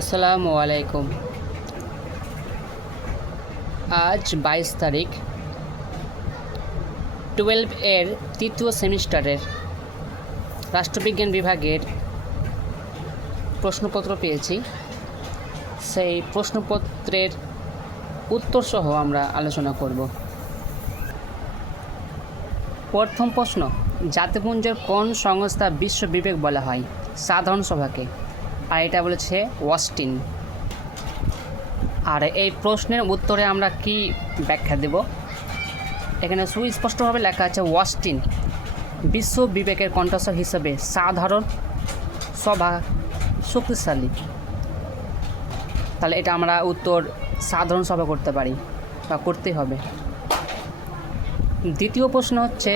আসসালামু আলাইকুম। আজ 22 তারিখ 12 এর তৃতীয় সেমিস্টারের রাষ্ট্রবিজ্ঞান বিভাগের প্রশ্নপত্র পেয়েছি। সেই প্রশ্নপত্রের উত্তর সহ আমরা আলোচনা করব। প্রথম প্রশ্ন, জাতিপুঞ্জের কোন সংস্থা বিশ্ব বিবেক বলা হয়? সাধারণ সভাকে। আর এটা বলেছে অস্টিন। আর এই প্রশ্নের উত্তরে আমরা কি ব্যাখ্যা দেব? এখানে সুস্পষ্টভাবে লেখা আছে অস্টিন বিশ্ব বিবেকের কণ্ঠস্বর হিসেবে সাধারণ সভা শক্তিশালী। তাহলে এটা আমরা উত্তর সাধারণ সভা করতে পারি বা করতেই হবে। দ্বিতীয় প্রশ্ন হচ্ছে,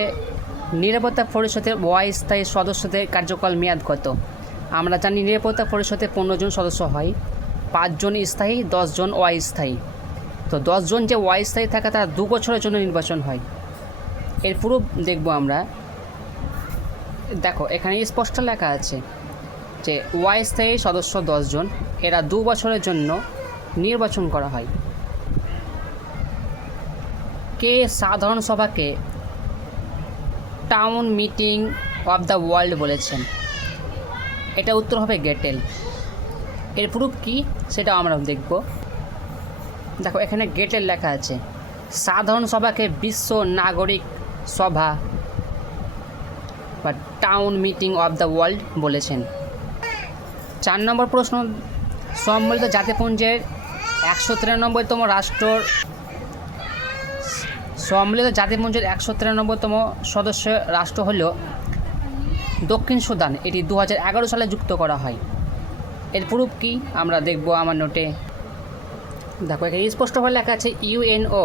নিরাপত্তা পরিষদের অস্থায়ী সদস্যদের কার্যকাল মেয়াদ কত? আমরা জানি নিরাপত্তা পরিষদে 15 জন সদস্য হয়, 5 জন স্থায়ী, 10 জন অস্থায়ী। তো 10 জন যে অস্থায়ী থাকে তারা 2 বছরের জন্য নির্বাচন হয়। এর পুরো দেখব আমরা। দেখো এখানে স্পষ্ট লেখা আছে যে অস্থায়ী সদস্য 10 জন, এরা 2 বছরের জন্য নির্বাচন করা হয়। কে সাধারণ সভাকে town meeting of the world বলেছেন? এটা উত্তর হবে গেটেল। এর প্রুফ কি সেটা আমরা দেখব। দেখো এখানে গেটেল লেখা আছে, সাধারণ সভাকে বিশ্ব নাগরিক সভা বা town meeting of the world বলেছেন। 4 নম্বর প্রশ্ন, সম্মিলিত জাতিপুঞ্জের 193তম সম্মিলিত জাতিপুঞ্জের 193তম সদস্য রাষ্ট্র হল দক্ষিণ সুদান। এটি 2011 সালে যুক্ত করা হয়। এর প্রুফ কি আমরা দেখব আমার নোটে। দেখো এখানে স্পষ্টভাবে লেখা আছে UNO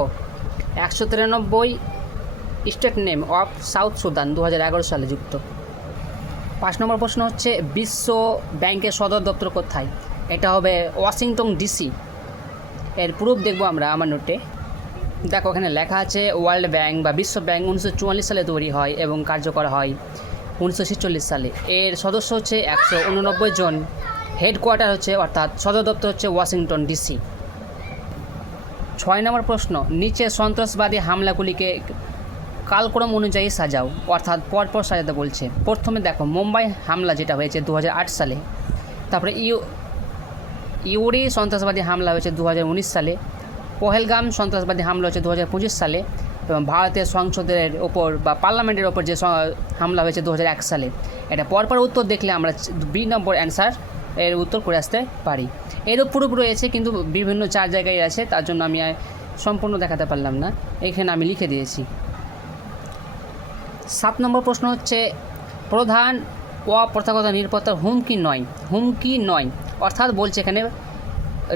193 state name of south Sudan 2011 সালে যুক্ত। 5 নম্বর প্রশ্ন হচ্ছে, বিশ্ব ব্যাংকের সদর দপ্তর কোথায়? এটা হবে ওয়াশিংটন ডিসি। এর প্রুফ দেখব আমরা আমার নোটে। দেখো এখানে লেখা আছে ওয়ার্ল্ড ব্যাংক বা বিশ্ব ব্যাংক 1944 সালে তৈরি হয় এবং কার্যকর হয় 1946 সালে। এর সদস্য হচ্ছে 189 জন। হেডকোয়ার্টার হচ্ছে অর্থাৎ সদর দপ্তর হচ্ছে ওয়াশিংটন ডিসি। 6 নম্বর প্রশ্ন, নিচে সন্ত্রাসবাদী হামলাগুলিকে কালক্রম অনুযায়ী সাজাও, অর্থাৎ পরপর সাজাতে বলছে। প্রথমে দেখো মুম্বাই হামলা যেটা হয়েছে 2008 সালে, তারপরে ইউরি সন্ত্রাসবাদী হামলা হয়েছে 2019 সালে, পহেলগাম সন্ত্রাসবাদী হামলা হচ্ছে 2025 সালে, এবং ভারতের সংসদের ওপর বা পার্লামেন্টের ওপর যে হামলা হয়েছে 2001 সালে। এটা পরপর উত্তর দেখলে আমরা বি নম্বর অ্যান্সার এর উত্তর করে আসতে পারি। এরও প্রুফ রয়েছে কিন্তু বিভিন্ন 4 জায়গায় আছে, তার জন্য আমি সম্পূর্ণ দেখাতে পারলাম না, এখানে আমি লিখে দিয়েছি। 7 নম্বর প্রশ্ন হচ্ছে, প্রধান অপ্রথাগত নিরাপত্তার হুমকি নয় অর্থাৎ বলছে এখানে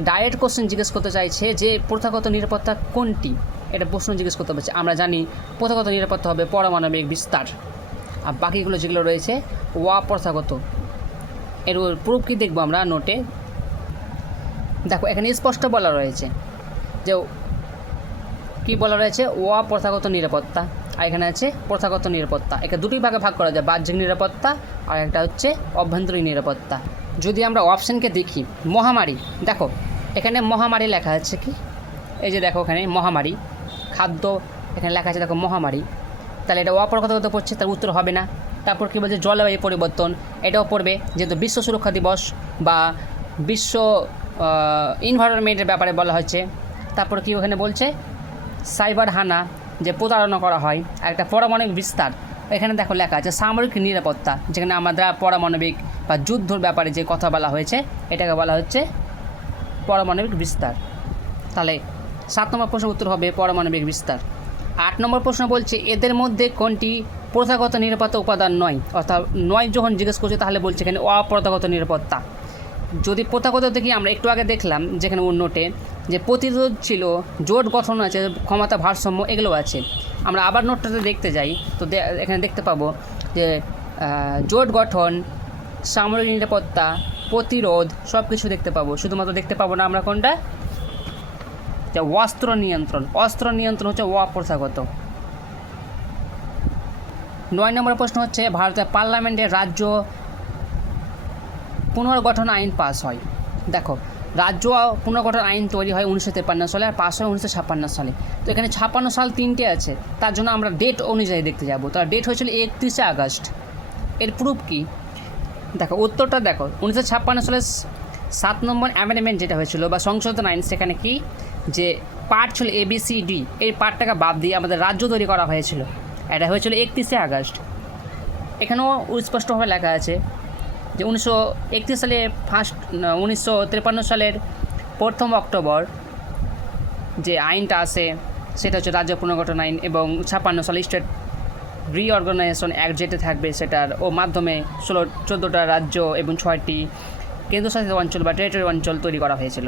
ডাইরেক্ট কোশ্চেন জিজ্ঞেস করতে চাইছে যে প্রথাগত নিরাপত্তা কোনটি, এটা প্রশ্ন জিজ্ঞেস করতে পারছে। আমরা জানি প্রথাগত নিরাপত্তা হবে পরমাণবিক বিস্তার, আর বাকিগুলো যেগুলো রয়েছে অপ্রথাগত। এর প্রুফ কি দেখবো আমরা নোটে। দেখো এখানে স্পষ্ট বলা রয়েছে যে কি বলা রয়েছে, অপ্রথাগত নিরাপত্তা, আর এখানে আছে প্রথাগত নিরাপত্তা। একে দুটি ভাগে ভাগ করা যায়, বাহ্যিক নিরাপত্তা আর একটা হচ্ছে অভ্যন্তরীণ নিরাপত্তা। যদি আমরা অপশানকে দেখি, মহামারী, দেখো এখানে মহামারী লেখা আছে কি, এই যে দেখো এখানে মহামারী, খাদ্য এখানে লেখা আছে, দেখো মহামারী, তাহলে এটা অপ্রথাগত পড়ছে, তার উত্তর হবে না। তারপর কী বলছে, জলবায়ু পরিবর্তন, এটাও পড়বে যেহেতু বিশ্ব সুরক্ষা দিবস বা বিশ্ব এনভায়রনমেন্টের ব্যাপারে বলা হচ্ছে। তারপর কি ওখানে বলছে, সাইবার হানা, যে প্রতারণা করা হয়, আর একটা পারমাণবিক বিস্তার। এখানে দেখো লেখা আছে সামরিক নিরাপত্তা, যেখানে আমাদের পারমাণবিক বা যুদ্ধর ব্যাপারে যে কথা বলা হয়েছে এটাকে বলা হচ্ছে পারমাণবিক বিস্তার। তাহলে 7 নম্বর প্রশ্নের উত্তর হবে পারমাণবিক বিস্তার। 8 নম্বর প্রশ্ন বলছে, এদের মধ্যে কোনটি প্রথাগত নিরাপত্তা উপাদান নয়? অর্থাৎ নয় যখন জিজ্ঞেস করছে তাহলে বলছে এখানে অপ্রথাগত নিরাপত্তা। যদি প্রথাগত দেখি, আমরা একটু আগে দেখলাম যেখানে ওর নোটে যে প্রতিরোধ ছিল, জোট গঠন আছে, ক্ষমতা ভারসাম্য, এগুলো আছে। আমরা আবার নোটটাতে দেখতে যাই তো এখানে দেখতে পাবো যে জোট গঠন, সামরিক নিরাপত্তা, প্রতিরোধ সব কিছু দেখতে পাবো। শুধুমাত্র দেখতে পাবো না আমরা কোনটা, যে অস্ত্র নিয়ন্ত্রণ হচ্ছে অপ্রথাগত। 9 নম্বর প্রশ্ন হচ্ছে, ভারতের পার্লামেন্টের রাজ্য পুনর্গঠন আইন পাস হয় দেখো রাজ্য পুনর্গঠন আইন তৈরি হয় 1953 সালে আর পাস হয় 1956 সালে। তো এখানে 56 সাল 3টে আছে, তার জন্য আমরা ডেট অনুযায়ী দেখতে যাব। তার ডেট হয়েছিল 31শে আগস্ট। এর প্রুফ কি? দেখো উত্তরটা দেখো, 1956 সালে 7 নম্বর অ্যামেন্ডমেন্ট যেটা হয়েছিল বা সংশোধন আইন, সেখানে কি যে পার্ট ছিল ABCD, এই পার্টটাকে বাদ দিয়ে আমাদের রাজ্য তৈরি করা হয়েছিল। এটা হয়েছিল 31শে আগস্ট। এখানেও স্পষ্টভাবে লেখা আছে যে 1931 সালে 1953 সালের 1 অক্টোবর যে আইনটা আছে সেটা হচ্ছে রাজ্য পুনর্গঠন আইন, এবং 56 সালে স্টেট রিঅর্গানাইজেশন অ্যাক্ট যেটা থাকবে সেটার মাধ্যমে 14টা রাজ্য এবং 6টি কেন্দ্রশাসিত অঞ্চল বা টেরিটরি অঞ্চল তৈরি করা হয়েছিল।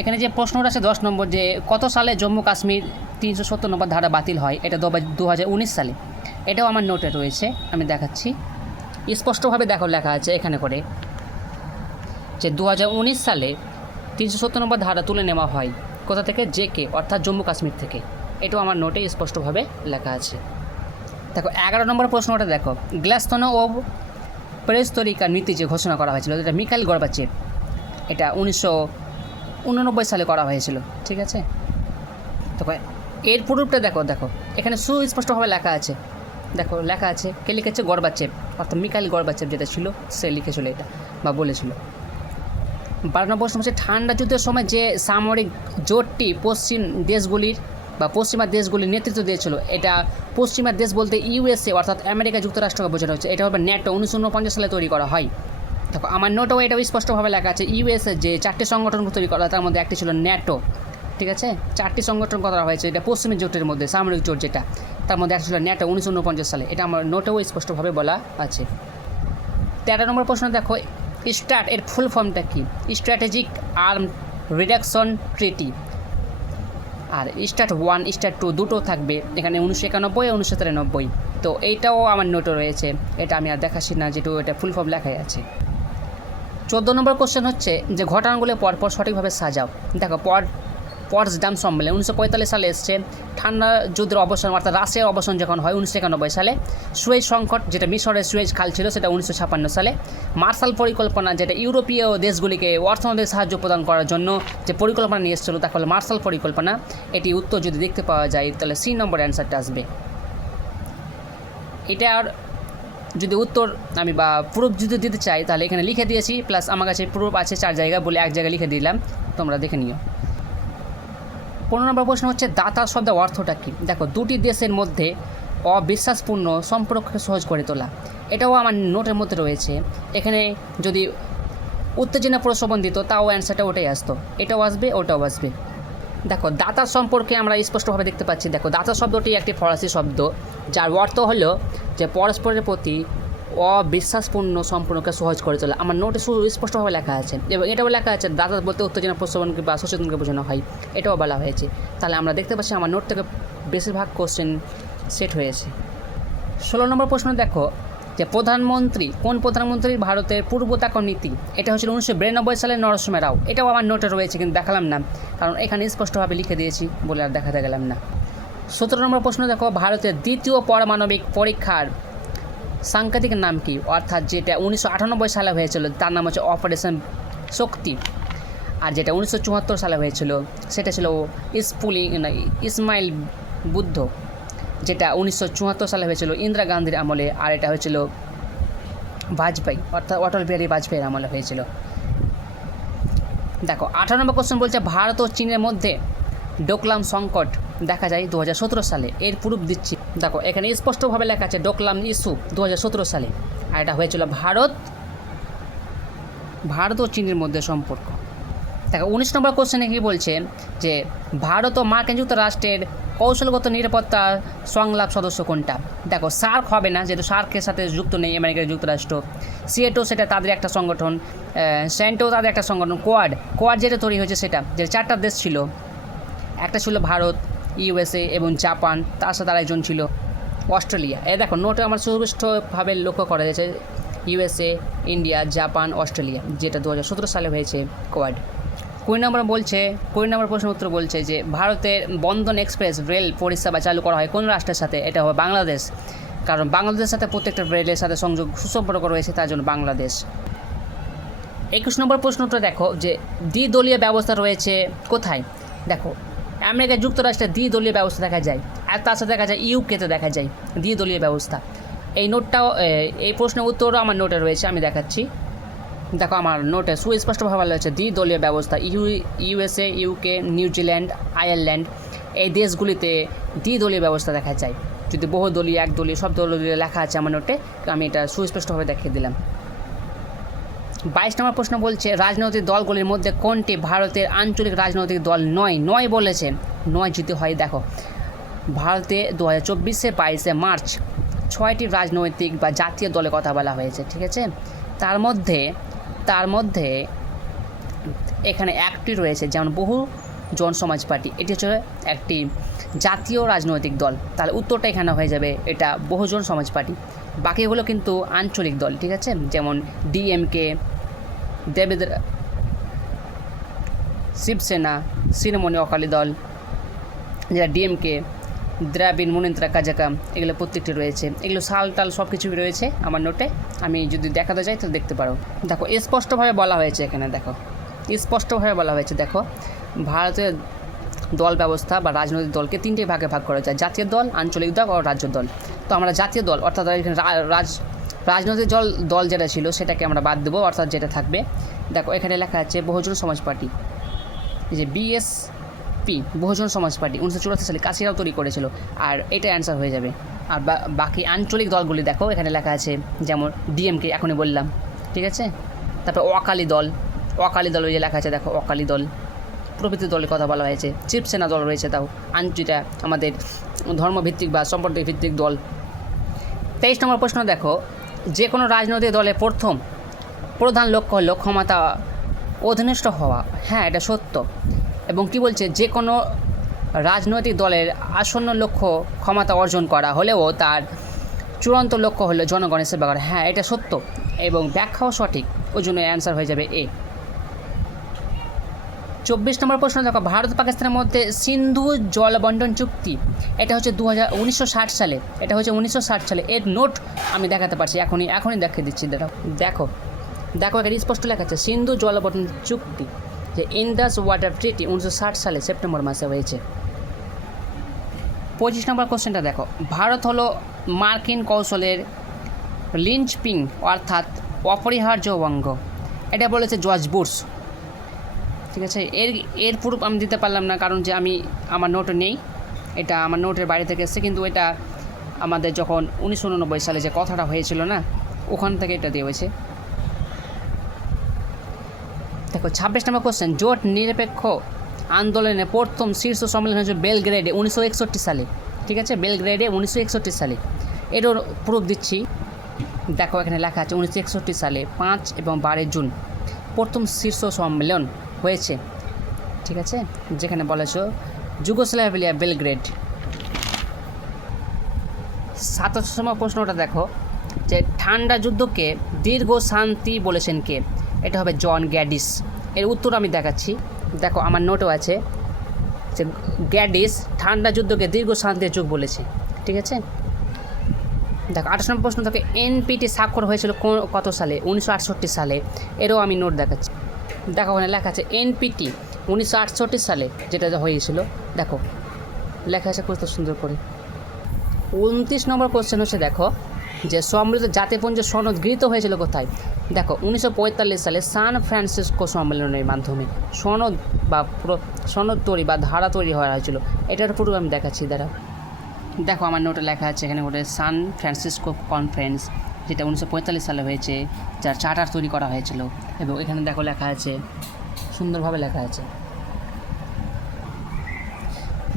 এখানে যে প্রশ্নটা আছে 10 নম্বর, যে কত সালে জম্মু কাশ্মীর 370 নম্বর ধারা বাতিল হয়? এটা 2019 সালে। এটাও আমার নোটে রয়েছে, আমি দেখাচ্ছি। স্পষ্টভাবে দেখো লেখা আছে এখানে করে যে 2019 সালে 370 নম্বর ধারা তুলে নেওয়া হয়। কোথা থেকে? JK অর্থাৎ জম্মু কাশ্মীর থেকে। এটাও আমার নোটে স্পষ্টভাবে লেখা আছে। দেখো 11 নম্বর প্রশ্নটা দেখো, গ্লাসস্টোন ও পেরেস্টরিকা নীতি যে ঘোষণা করা হয়েছিল, এটা মিখাইল গর্বাচেভ, এটা 1989 সালে করা হয়েছিল। ঠিক আছে, দেখো এর প্রুফটা দেখো এখানে সুস্পষ্টভাবে লেখা আছে। দেখো লেখা আছে, কে লিখেছে? গর্বাচেভ, অর্থাৎ মিখাইল গর্বাচেভ যেটা ছিল সে লিখেছিল এটা বা বলেছিল। 12 নম্বর প্রশ্ন হচ্ছে, ঠান্ডা যুদ্ধের সময় যে সামরিক জোটটি পশ্চিমা দেশগুলির নেতৃত্ব দিয়েছিল, এটা পশ্চিমা দেশ বলতে USA অর্থাৎ আমেরিকা যুক্তরাষ্ট্রকে বোঝানো হচ্ছে। এটা হবে ন্যাটো, 1949 সালে তৈরি করা হয়। দেখো আমার নোটেও এটাও স্পষ্টভাবে লেখা আছে, USA যে 4টি সংগঠন তৈরি করা, তার মধ্যে একটি ছিল ন্যাটো। ঠিক আছে, 4টি সংগঠন করা হয়েছে, এটা পশ্চিমী জোটের মধ্যে সামরিক জোট যেটা, তার মধ্যে একটা ছিল ন্যাটো 1949 সালে। এটা আমার নোটেও স্পষ্টভাবে বলা আছে। 13 নম্বর প্রশ্ন দেখো, স্টার্ট এর ফুল ফর্মটা কি? Strategic arm reduction treaty. আর স্টার্ট 1 স্টার্ট 2 দুটো থাকবে এখানে, 1991 ও 1993। তো এইটাও আমার নোটে রয়েছে, এটা আমি আর দেখাচ্ছি না, যেটু এটা ফুল ফর্ম লেখাই আছে। 14 নম্বর কোশ্চেন হচ্ছে যে ঘটনাগুলো পরপর সঠিকভাবে সাজাও। দেখো পটসডাম সম্মেলন 1945 সালে এসছে। ঠান্ডা যুদ্ধের অবসান অর্থাৎ রাশিয়ার অবসান যখন হয় 1991 সালে। সুয়েজ সংকট যেটা মিশরের সুয়েজ খাল ছিল সেটা 1956 সালে। মার্শাল পরিকল্পনা যেটা ইউরোপীয় দেশগুলিকে অর্থনৈতিক সাহায্য প্রদান করার জন্য যে পরিকল্পনা নিয়ে এসেছিল তাকে বলে মার্শাল পরিকল্পনা। এটি উত্তর যদি দেখতে পাওয়া যায় তাহলে C নম্বর অ্যান্সারটা আসবে। এটার যদি উত্তর আমি বা প্রুফ যদি দিতে চাই তাহলে এখানে লিখে দিয়েছি, প্লাস আমার কাছে প্রুফ আছে 4 জায়গায় বলে 1 জায়গায় লিখে দিলাম, তোমরা দেখে নিও। 15 নম্বর প্রশ্ন হচ্ছে দাতা শব্দের অর্থটা কী? দেখো দুটি দেশের মধ্যে অবিশ্বাসপূর্ণ সম্পর্ককে সহজ করে তোলা। এটাও আমার নোটের মধ্যে রয়েছে। এখানে যদি উত্তেজনা প্রশ্রবণ দিত তাও অ্যান্সারটা ওটাই আসতো, এটাও আসবে ওটাও আসবে। দেখো দাতা সম্পর্কে আমরা স্পষ্টভাবে দেখতে পাচ্ছি। দেখো দাতা শব্দটি একটি ফরাসি শব্দ যার অর্থ হলো যে পরস্পরের প্রতি অবিশ্বাসপূর্ণ সম্পর্ককে সহজ করে তোলা। আমার নোটে সুস্পষ্টভাবে লেখা আছে, এবং এটাও লেখা আছে দাতা বলতে উত্তেজনা প্রশ্রবণকে বা সচেতনকে বোঝানো হয়, এটাও বলা হয়েছে। তাহলে আমরা দেখতে পাচ্ছি আমার নোট থেকে বেশিরভাগ কোশ্চেন সেট হয়েছে। 16 নম্বর প্রশ্ন দেখো যে কোন প্রধানমন্ত্রী ভারতের পূর্বতাকন নীতি? এটা হচ্ছিল 1992 সালে নরসিংহ রাও। এটাও আমার নোটে রয়েছে কিন্তু দেখালাম না, কারণ এখানে স্পষ্টভাবে লিখে দিয়েছি বলে আর দেখাতে গেলাম না। 17 নম্বর প্রশ্ন দেখো ভারতের দ্বিতীয় পারমাণবিক পরীক্ষার সাংকেতিক নাম কি? অর্থাৎ যেটা 1998 সালে হয়েছিল তার নাম হচ্ছে অপারেশন শক্তি, আর যেটা 1974 সালে হয়েছিল সেটা ছিল ইসমাইল বুদ্ধ, যেটা 1974 সালে হয়েছিল ইন্দিরা গান্ধীর আমলে, আর এটা হয়েছিল বাজপেয়ী অর্থাৎ অটল বিহারী বাজপেয়ীর আমলে হয়েছিল। দেখো 18 নম্বর কোশ্চেন বলছে ভারত ও চীনের মধ্যে ডোকলাম সংকট দেখা যায় 2017 সালে। এর প্রুফ দিচ্ছি। দেখো এখানে স্পষ্টভাবে লেখা আছে ডোকলাম ইস্যু 2017 সালে, আর এটা হয়েছিল ভারত ও চীনের মধ্যে সম্পর্ক। দেখো 19 নম্বর কোশ্চেনে কী বলছে যে ভারত ও মার্কিন যুক্তরাষ্ট্রের কৌশলগত নিরাপত্তা সংলাপ সদস্য কোনটা? দেখো সার্ক হবে না, যেহেতু সার্কের সাথে যুক্ত নেই আমেরিকা যুক্তরাষ্ট্র। সিয়েটো সেটা তাদের একটা সংগঠন, স্যান্টো তাদের একটা সংগঠন। কোয়াড যেটা তৈরি হয়েছে সেটা যে 4টা দেশ ছিল, একটা ছিল ভারত, USA এবং জাপান, তার সাথে আরেকজন ছিল অস্ট্রেলিয়া। দেখো নোটে আমার সুস্পষ্টভাবে লক্ষ্য করা যাচ্ছে USA, ইন্ডিয়া, জাপান, অস্ট্রেলিয়া, যেটা 2017 সালে হয়েছে কোয়াড। 20 নম্বর প্রশ্ন উত্তর বলছে যে ভারতের বন্ধন এক্সপ্রেস রেল পরিষেবা চালু করা হয় কোন রাষ্ট্রের সাথে? এটা হবে বাংলাদেশ, কারণ বাংলাদেশের সাথে প্রত্যেকটা রেলের সাথে সংযোগ সুসম্পর্ক রয়েছে, তার জন্য বাংলাদেশ। 21 নম্বর প্রশ্নটা দেখো যে দ্বিদলীয় ব্যবস্থা রয়েছে কোথায়। দেখো আমেরিকা যুক্তরাষ্ট্রে দ্বিদলীয় ব্যবস্থা দেখা যায়, আর তার সাথে দেখা যায় ইউকেতে দেখা যায় দ্বিদলীয় ব্যবস্থা। এই নোটটাও এই প্রশ্নের উত্তরও আমার নোটে রয়েছে, আমি দেখাচ্ছি। দেখো আমার নোটে সুস্পষ্টভাবে বলা হয়েছে দ্বিদলীয় ব্যবস্থা ইউএসএ, ইউকে, নিউজিল্যান্ড, আয়ারল্যান্ড এই দেশগুলিতে দ্বিদলীয় ব্যবস্থা দেখা যায়। যদি বহুদলীয়, একদলীয়, সব দলীয় লেখা আছে আমার নোটে, আমি এটা সুস্পষ্টভাবে দেখিয়ে দিলাম। 22 নম্বর প্রশ্ন বলছে রাজনৈতিক দলগুলির মধ্যে কোনটি ভারতের আঞ্চলিক রাজনৈতিক দল নয় বলেছে। নয় যদি হয়, দেখো ভারতে 2024 22 মার্চ 6টি রাজনৈতিক বা জাতীয় দলের কথা বলা হয়েছে, ঠিক আছে। তার মধ্যে এখানে একটি রয়েছে, যেমন বহুজন সমাজ পার্টি, এটি হচ্ছে একটি জাতীয় রাজনৈতিক দল। তাহলে উত্তরটা এখানে হয়ে যাবে এটা বহুজন সমাজ পার্টি। বাকিগুলো কিন্তু আঞ্চলিক দল, ঠিক আছে, যেমন ডিএমকে, দেবেন্দ্র, শিবসেনা, শিরোমণি অকালি দল, যেটা ডিএমকে, দ্রাবিড় মুনেত্রা কাজাকাম, এগুলো প্রত্যেকটি রয়েছে। এগুলো সাল টাল সব কিছুই রয়েছে আমার নোটে, আমি যদি দেখাতে চাই তাহলে দেখতে পারো। দেখো স্পষ্টভাবে বলা হয়েছে এখানে, দেখো স্পষ্টভাবে বলা হয়েছে, দেখো ভারতের দল ব্যবস্থা বা রাজনৈতিক দলকে 3টে ভাগে ভাগ করা যায়, জাতীয় দল, আঞ্চলিক দল ও রাজ্য দল। তো আমরা জাতীয় দল অর্থাৎ এখানে রাজনৈতিক দল যেটা ছিল সেটাকে আমরা বাদ দেবো, অর্থাৎ যেটা থাকবে দেখো এখানে লেখা আছে বহুজন সমাজ পার্টি, এই যে বিএসপি বহুজন সমাজ পার্টি 1984 সালে কাশিরাও তৈরি করেছিল, আর এটা অ্যান্সার হয়ে যাবে। আর বাকি আঞ্চলিক দলগুলি দেখো এখানে লেখা আছে, যেমন ডিএমকে এখনই বললাম, ঠিক আছে। তারপর অকালি দল ওই যে লেখা আছে, দেখো অকালি দল প্রভৃতি দলের কথা বলা হয়েছে। শিবসেনা দল রয়েছে, তাও যেটা আমাদের ধর্মভিত্তিক বা সম্প্রদায় ভিত্তিক দল। 23 নম্বর প্রশ্ন দেখো যে কোনো রাজনৈতিক দলের প্রধান লক্ষ্য হলো ক্ষমতা অধিষ্ঠিত হওয়া। হ্যাঁ, এটা সত্য। এবং কি বলছে, যে কোনো রাজনৈতিক দলের আসন্ন লক্ষ্য ক্ষমতা অর্জন করা হলেও তার চূড়ান্ত লক্ষ্য হলো জনগণের সেবা করা। হ্যাঁ, এটা সত্য এবং ব্যাখ্যাও সঠিক, ওই জন্য অ্যান্সার হয়ে যাবে এ। 24 নম্বর প্রশ্ন দেখো ভারত পাকিস্তানের মধ্যে সিন্ধু জলবন্টন চুক্তি, এটা হচ্ছে 1960 সালে, এটা হচ্ছে 1960 সালে। এর নোট আমি দেখাতে পারছি, এখনই দেখিয়ে দিচ্ছি। দেখো এখানে স্পষ্ট লেখা আছে সিন্ধু জলবন্টন চুক্তি, যে ইন্দাস ওয়াটার ট্রিটি 1960 সালে সেপ্টেম্বর মাসে হয়েছে। 25 নম্বর কোশ্চেনটা দেখো ভারত হলো মার্কিন কৌশলের লিঞ্চপিং অর্থাৎ অপরিহার্য অঙ্গ, এটা বলেছে জর্জ বুশ, ঠিক আছে। এর প্রুফ আমি দিতে পারলাম না, কারণ যে আমার নোটে নেই, এটা আমার নোটের বাইরে থেকে এসেছে, কিন্তু এটা আমাদের যখন 1989 সালে যে কথাটা হয়েছিল না, ওখান থেকে এটা দিয়ে হয়েছে। দেখো 26 নম্বর কোশ্চেন জোট নিরপেক্ষ আন্দোলনের প্রথম শীর্ষ সম্মেলন হয়েছে বেলগ্রেডে 1961 সালে, ঠিক আছে, বেলগ্রেডে 1961 সালে। এরও প্রুফ দিচ্ছি, দেখো এখানে লেখা আছে 1961 সালে 5 এবং 12 জুন প্রথম শীর্ষ সম্মেলন হয়েছে, ঠিক আছে, যেখানে বলেছ যুগোস্লাভিয়া বেলগ্রেড। 27 নম্বর প্রশ্নটা দেখো যে ঠান্ডা যুদ্ধকে দীর্ঘ শান্তি বলেছেন কে। এটা হবে জন গ্যাডিস। এর উত্তর আমি দেখাচ্ছি, দেখো আমার নোটও আছে যে গ্যাডিস ঠান্ডা যুদ্ধকে দীর্ঘ শান্তির যুগ বলেছে, ঠিক আছে। দেখো 28 নম্বর প্রশ্ন দেখো এনপিটি স্বাক্ষর হয়েছিল কত সালে, 1968 সালে। এরও আমি নোট দেখাচ্ছি, দেখো ওখানে লেখা আছে এনপিটি 1968 সালে যেটা হয়েছিল, দেখো লেখা আছে কত সুন্দর করে। 29 নম্বর কোশ্চেন হচ্ছে দেখো যে সম্মিলিত জাতিপুঞ্জ সনদ গৃহীত হয়েছিল কোথায়। দেখো 1945 সালে সান ফ্রান্সিসকো সম্মেলনের মাধ্যমে সনদ তৈরি বা ধারা তৈরি হওয়া হয়েছিল। এটার পুরো আমি দেখাচ্ছি, দেখো আমার নোটে লেখা আছে এখানে ওটা সান ফ্রান্সিসকো কনফারেন্স, যেটা 1945 সালে হয়েছে, যার চার্টার তৈরি করা হয়েছিল। এবং এখানে দেখো লেখা আছে, সুন্দরভাবে লেখা আছে।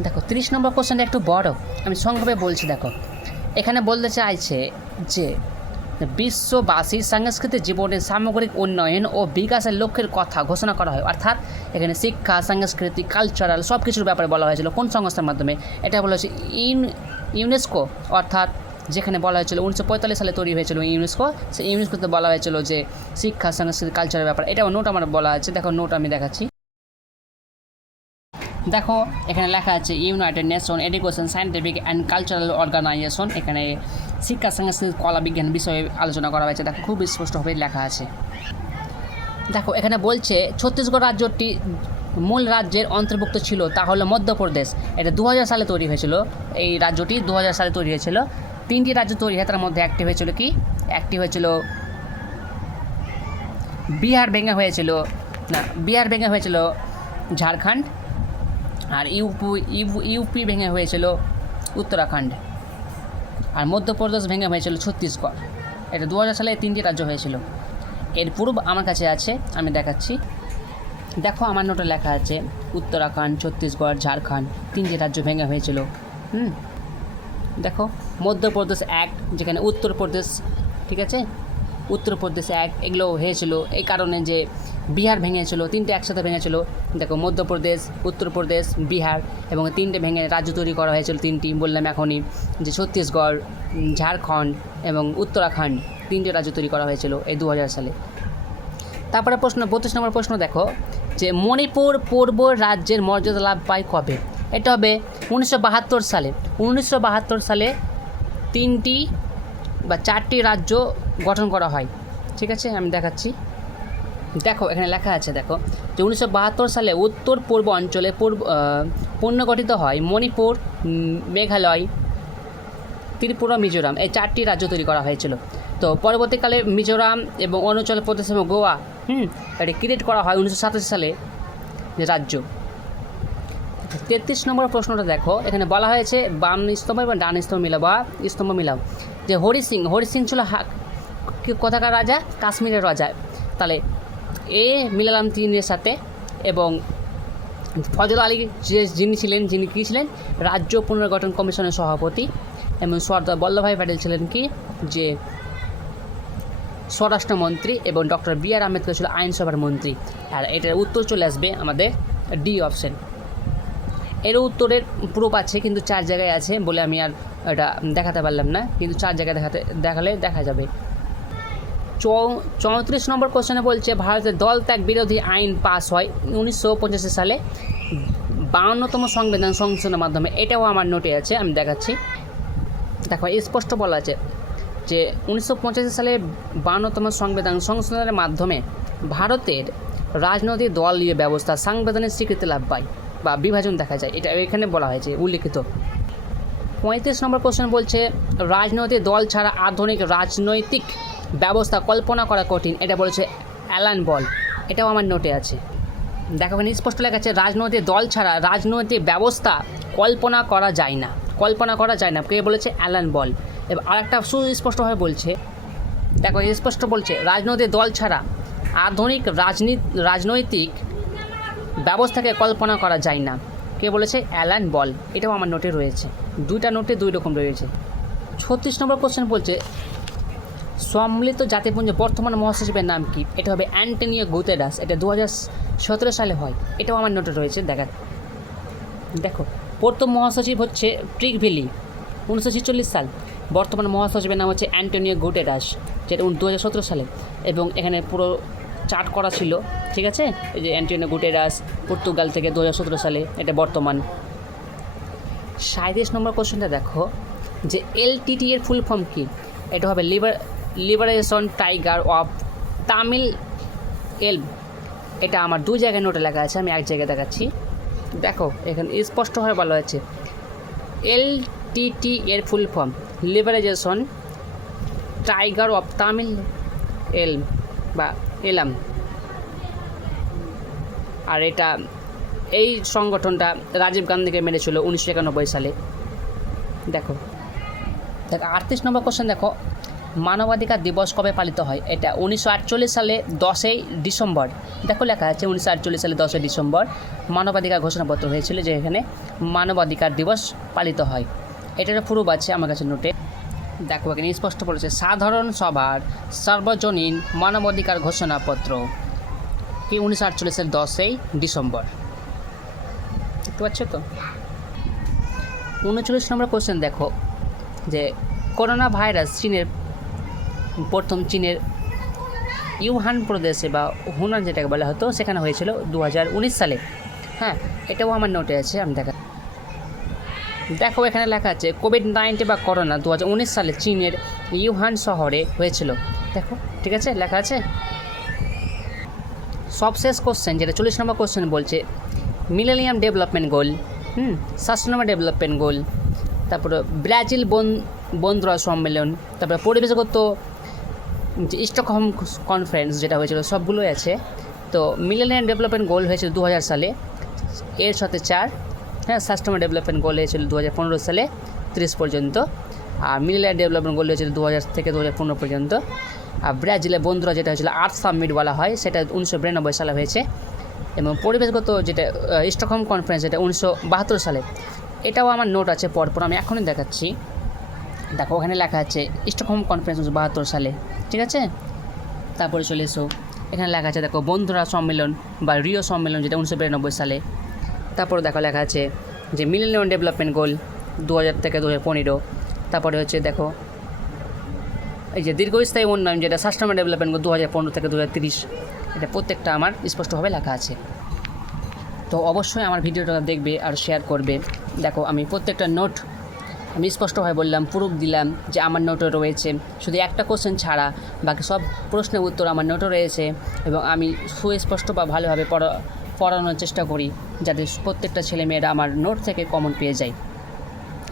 দেখো 30 নম্বর কোশ্চেনটা একটু বড়, আমি সংক্ষেপে বলছি। দেখো এখানে বলতে চাইছে যে বিশ্ববাসীর সাংস্কৃতিক জীবনের সামগ্রিক উন্নয়ন ও বিকাশের লক্ষ্যের কথা ঘোষণা করা হয়, অর্থাৎ এখানে শিক্ষা, সংস্কৃতি, কালচারাল সব কিছুর ব্যাপারে বলা হয়েছিল কোন সংস্থার মাধ্যমে। এটা বলা হয়েছে ইউনেস্কো, অর্থাৎ যেখানে বলা হয়েছিল 1945 সালে তৈরি হয়েছিল ইউনেস্কো, সেই ইউনেস্কোতে বলা হয়েছিল যে শিক্ষা, সংস্কৃতি, কালচারের ব্যাপারে। এটাও নোট আমার বলা আছে, দেখো নোট আমি দেখাচ্ছি। দেখো এখানে লেখা আছে United Nation Education Scientific and Cultural Organisation, এখানে শিক্ষা, সংস্কৃতি, কলা, বিজ্ঞান বিষয়ে আলোচনা করা হয়েছে। দেখো খুব স্পষ্টভাবে লেখা আছে। দেখো এখানে বলছে ছত্তিশগড় রাজ্যটি মূল রাজ্যের অন্তর্ভুক্ত ছিল, তা হলো মধ্যপ্রদেশ। এটা 2000 সালে তৈরি হয়েছিল। এই রাজ্যটি 2000 সালে তৈরি হয়েছিল। 3টি রাজ্য তৈরি হয়, তার মধ্যে একটি হয়েছিল কি, একটি হয়েছিল বিহার ভেঙে হয়েছিল, না বিহার ভেঙে হয়েছিল ঝাড়খণ্ড, আর ইউপি ভেঙে হয়েছিল উত্তরাখণ্ড, আর মধ্যপ্রদেশ ভেঙে হয়েছিল ছত্তিশগড়। এটা 2000 সালে 3টি রাজ্য হয়েছিল। এর পূর্ব আমার কাছে আছে, আমি দেখাচ্ছি। দেখো আমার নোটে লেখা আছে উত্তরাখণ্ড, ছত্তিশগড়, ঝাড়খণ্ড 3টি রাজ্য ভেঙে হয়েছিল। দেখো মধ্যপ্রদেশ অ্যাক্ট, যেখানে উত্তরপ্রদেশ, ঠিক আছে, উত্তরপ্রদেশ অ্যাক্ট এগুলো হয়েছিল এই কারণে যে বিহার ভেঙেছিল, 3টে একসাথে ভেঙেছিল। দেখো মধ্যপ্রদেশ, উত্তরপ্রদেশ, বিহার এবং 3টে ভেঙে রাজ্য তৈরি করা হয়েছিল। 3টি বললাম এখনই, যে ছত্তিশগড়, ঝাড়খণ্ড এবং উত্তরাখণ্ড 3টে রাজ্য তৈরি করা হয়েছিল এই 2000 সালে। তারপরে প্রশ্ন 32 নম্বর প্রশ্ন দেখো, যে মণিপুর পূর্ব রাজ্যের মর্যাদা লাভ পায় কবে? এটা হবে 1972 সালে। 1972 সালে 3টি বা 4টি রাজ্য গঠন করা হয়, ঠিক আছে, আমি দেখাচ্ছি। দেখো এখানে লেখা আছে, দেখো যে 1972 সালে উত্তর পূর্ব অঞ্চলে পুনর্গঠিত হয় মণিপুর, মেঘালয়, ত্রিপুরা, মিজোরাম, এই 4টি রাজ্য তৈরি করা হয়েছিল। তো পরবর্তীকালে মিজোরাম এবং অরুণাচল প্রদেশ এবং গোয়া এটি ক্রিয়েট করা হয় 1987 সালে রাজ্য। 33 নম্বর প্রশ্নটা দেখো, এখানে বলা হয়েছে বাম স্তম্ভ এবং ডান স্তম্ভ মিলাও বা স্তম্ভ মিলাও। যে হরি সিং ছিল কোথাকার রাজা? কাশ্মীরের রাজা। তাহলে এ মিলালাম 3-এর সাথে, এবং ফজল আলী যিনি কী ছিলেন? রাজ্য পুনর্গঠন কমিশনের সভাপতি, এবং সর্দার বল্লভভাই প্যাটেল ছিলেন কি, যে স্বরাষ্ট্রমন্ত্রী, এবং ডক্টর বি.আর. আম্বেদকর ছিল আইনসভার মন্ত্রী। আর এটার উত্তর চলে আসবে আমাদের ডি অপশন। এর উত্তরের প্রুফ আছে, কিন্তু 4 জায়গায় আছে বলে আমি আর এটা দেখাতে পারলাম না, কিন্তু 4 জায়গায় দেখালে দেখা যাবে। 34 নম্বর কোশ্চেনে বলছে ভারতের দল ত্যাগ বিরোধী আইন পাস হয় 1985 সালে 52তম সংবিধান সংশোধনের মাধ্যমে। এটাও আমার নোটে আছে, আমি দেখাচ্ছি। দেখো স্পষ্ট বলা আছে যে 1985 সালে 52তম সংবিধান সংশোধনের মাধ্যমে ভারতের রাজনৈতিক দলীয় ব্যবস্থা সাংবিধানিক স্বীকৃতি লাভ পায় বা বিভাজন দেখা যায়, এটা এখানে বলা হয়েছে উল্লিখিত। 35 নম্বর কোশ্চেন বলছে রাজনৈতিক দল ছাড়া আধুনিক রাজনৈতিক ব্যবস্থা কল্পনা করা কঠিন, এটা বলেছে অ্যালান বল। এটাও আমার নোটে আছে। দেখো এখানে স্পষ্ট লেখা আছে রাজনৈতিক দল ছাড়া রাজনৈতিক ব্যবস্থা কল্পনা করা যায় না, কে বলেছে? অ্যালান বল। এবার আরেকটা সুস্পষ্টভাবে বলছে, দেখো স্পষ্ট বলছে রাজনৈতিক দল ছাড়া আধুনিক রাজনৈতিক ব্যবস্থাকে কল্পনা করা যায় না, কে বলেছে? অ্যালান বল। এটাও আমার নোটে রয়েছে, 2টা নোটে 2 রকম রয়েছে। 36 নম্বর কোশ্চেন বলছে সম্মিলিত জাতিপুঞ্জের বর্তমান মহাসচিবের নাম কি? এটা হবে অ্যান্টোনিও গুতেরাস। এটা 2017 সালে হয়, এটাও আমার নোটে রয়েছে। দেখো প্রথম মহাসচিব হচ্ছে প্রিগভিলি, 1946 সাল। বর্তমান মহাসচিবের নাম হচ্ছে অ্যান্টোনিও গুতেরাস, যেটা 2017 সালে, এবং এখানে পুরো চার্ট করা ছিল, ঠিক আছে। এই যে অ্যান্টোনিও গুতেরাস, পর্তুগাল থেকে 2017 সালে, এটা বর্তমান। 37 নম্বর কোশ্চেনটা দেখো, যে এলটিটি এর ফুল ফর্ম কি? এটা হবে liberation tiger of Tamil elbow. এটা আমার 2 জায়গায় নোটে লেখা আছে, আমি এক জায়গায় দেখাচ্ছি। দেখো এখানে স্পষ্টভাবে বলা হয়েছে এলটিটি এর full form liberation tiger of Tamil এলম বা এলাম। আর এটা এই সংগঠনটা রাজীব গান্ধীকে মেরেছিল 1991 সালে। দেখো 38 নম্বর কোশ্চেন দেখো, মানবাধিকার দিবস কবে পালিত হয়? এটা 1948 সালে 10ই ডিসেম্বর। দেখো লেখা আছে 1948 সালে 10ই ডিসেম্বর মানবাধিকার ঘোষণাপত্র হয়েছিল, যে এখানে মানবাধিকার দিবস পালিত হয়। এটার প্রুফ আছে আমার কাছে নোটে। দেখো এখানে স্পষ্ট বলেছে সাধারণ সভার সার্বজনীন মানবাধিকার ঘোষণাপত্র কি 1948 সালের 10ই ডিসেম্বর। দেখতে পাচ্ছ তো। 39 নম্বর কোশ্চেন দেখো, যে করোনা ভাইরাস চীনের ইউহান প্রদেশে বা হুনান যেটাকে বলা হতো সেখানে হয়েছিল 2019 সালে। হ্যাঁ, এটাও আমার নোটে আছে, আমি দেখো এখানে লেখা আছে কোভিড-19 বা করোনা 2019 সালে চীনের ইউহান শহরে হয়েছিল। দেখো ঠিক আছে, লেখা আছে। সবশেষ কোশ্চেন যেটা 40 নম্বর কোশ্চেন বলছে millennium development goal, sustainable development goal, তারপরে ব্রাজিল বন্ধুরা সম্মেলন, তারপরে পরিবেশগত যে স্টকহোম কনফারেন্স যেটা হয়েছিল সবগুলোই আছে। তো মিলেনিয়াম ডেভেলপমেন্ট গোল হয়েছিল 2000 সালে, এর সাথে 4, সাস্টেনেবল ডেভেলপমেন্ট গোল হয়েছিল 2015 সালে 30 পর্যন্ত, আর মিলেনিয়াম ডেভেলপমেন্ট গোল হয়েছিল 2000 থেকে 2015 পর্যন্ত। আর ব্রাজিলের বন্ধুরা যেটা হয়েছিল আর্থ সামিট বলা হয়, সেটা 1992 সালে হয়েছে। এবং পরিবেশগত যেটা স্টকহোম কনফারেন্স, এটা 1972 সালে। এটাও আমার নোট আছে পরপর, আমি এখনই দেখাচ্ছি। দেখো ওখানে লেখা আছে স্টকহোম কনফারেন্স 1972 সালে, ঠিক আছে। তারপরে চলে এসো, এখানে লেখা আছে দেখো বন্ধুরা সম্মেলন বা রিও সম্মেলন যেটা 1992 সালে। তারপরে দেখো লেখা আছে যে মিলেনিয়াম ডেভেলপমেন্ট গোল 2000 থেকে 2015। তারপরে হচ্ছে দেখো এই যে দীর্ঘস্থায়ী উন্নয়ন যেটা সাস্টেনেবল ডেভেলপমেন্ট গোল 2015 থেকে 2030, এটা প্রত্যেকটা আমার স্পষ্টভাবে লেখা আছে। তো অবশ্যই আমার ভিডিওটা দেখবে আর শেয়ার করবে। দেখো আমি প্রত্যেকটা নোট আমি স্পষ্টভাবে বললাম, প্রুফ দিলাম যে আমার নোটও রয়েছে, শুধু একটা কোশ্চেন ছাড়া বাকি সব প্রশ্নের উত্তর আমার নোটও রয়েছে। এবং আমি সুস্পষ্ট বা ভালোভাবে পড়ানোর চেষ্টা করি যাতে প্রত্যেকটা ছেলেমেয়েরা আমার নোট থেকে কমন পেয়ে যায়।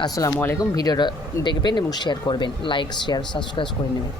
আসসালামু আলাইকুম। ভিডিওটা দেখবেন এবং শেয়ার করবেন, লাইক শেয়ার সাবস্ক্রাইব করে নেবেন।